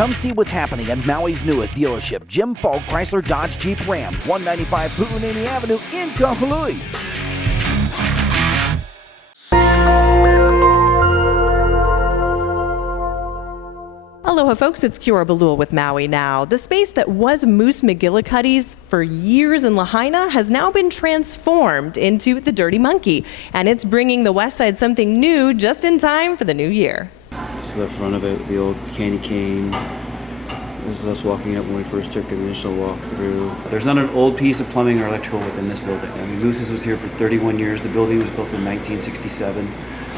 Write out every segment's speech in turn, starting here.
Come see what's happening at Maui's newest dealership, Jim Falk Chrysler Dodge Jeep Ram, 195 Pu'unini Avenue in Kahului. Aloha folks, it's Kiora Balul with Maui Now. The space that was Moose McGillicuddy's for years in Lāhainā has now been transformed into the Dirty Monkey, and it's bringing the West Side something new just in time for the new year. This is the front of it, the old candy cane. This is us walking up when we first took an initial walk through. There's not an old piece of plumbing or electrical within this building. I mean, Moose's was here for 31 years. The building was built in 1967,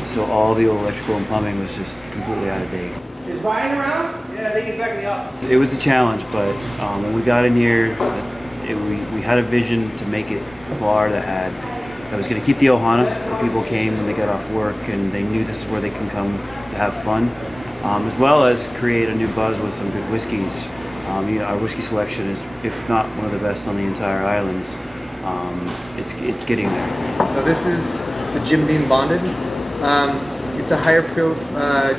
so all the old electrical and plumbing was just completely out of date. Is Ryan around? Yeah, I think he's back in the office. It was a challenge, but when we got in here, we had a vision to make it a bar that was going to keep the ohana, where people came when they got off work and they knew this is where they can come to have fun, as well as create a new buzz with some good whiskeys. Our whiskey selection is, if not one of the best on the entire islands. It's getting there. So this is the Jim Beam Bonded. It's a higher proof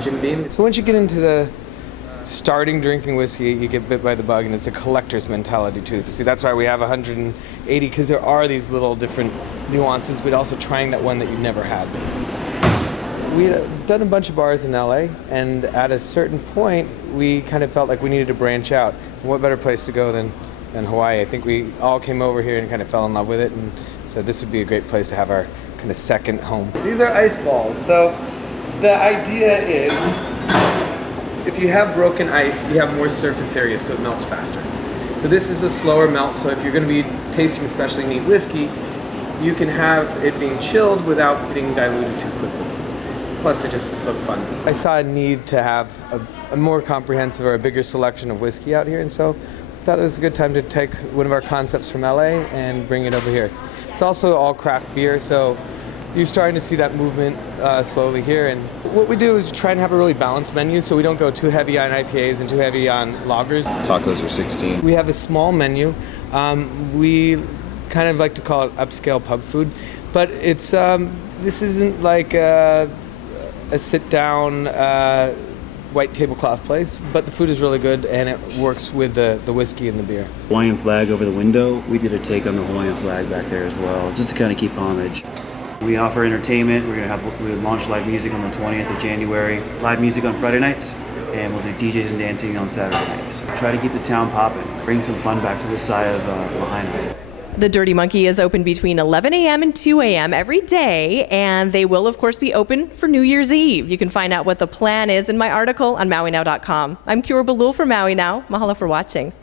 Jim Beam. So once you get into the starting drinking whiskey, you get bit by the bug, and it's a collector's mentality too. See, that's why we have 180, because there are these little different nuances, but also trying that one that you've never had. We had done a bunch of bars in LA, and at a certain point, we kind of felt like we needed to branch out. And what better place to go than Hawaii? I think we all came over here and kind of fell in love with it, and said this would be a great place to have our kind of second home. These are ice balls. So the idea is, if you have broken ice, you have more surface area, so it melts faster. So this is a slower melt, so if you're going to be tasting especially neat whiskey, you can have it being chilled without getting diluted too quickly. Plus, they just look fun. I saw a need to have a more comprehensive or a bigger selection of whiskey out here, and so I thought it was a good time to take one of our concepts from LA and bring it over here. It's also all craft beer, so you're starting to see that movement slowly here. And what we do is try and have a really balanced menu, so we don't go too heavy on IPAs and too heavy on lagers. Tacos are 16. We have a small menu. We kind of like to call it upscale pub food, but it's this isn't like a sit-down white tablecloth place, but the food is really good and it works with the whiskey and the beer. Hawaiian flag over the window. We did a take on the Hawaiian flag back there as well, just to kind of keep homage. We offer entertainment. We launch live music on the 20th of January, live music on Friday nights, and we'll do DJs and dancing on Saturday nights. Try to keep the town popping, bring some fun back to this side of Lāhainā. The Dirty Monkey is open between 11 a.m. and 2 a.m. every day, and they will, of course, be open for New Year's Eve. You can find out what the plan is in my article on MauiNow.com. I'm Kiora Balul for Maui Now. Mahalo for watching.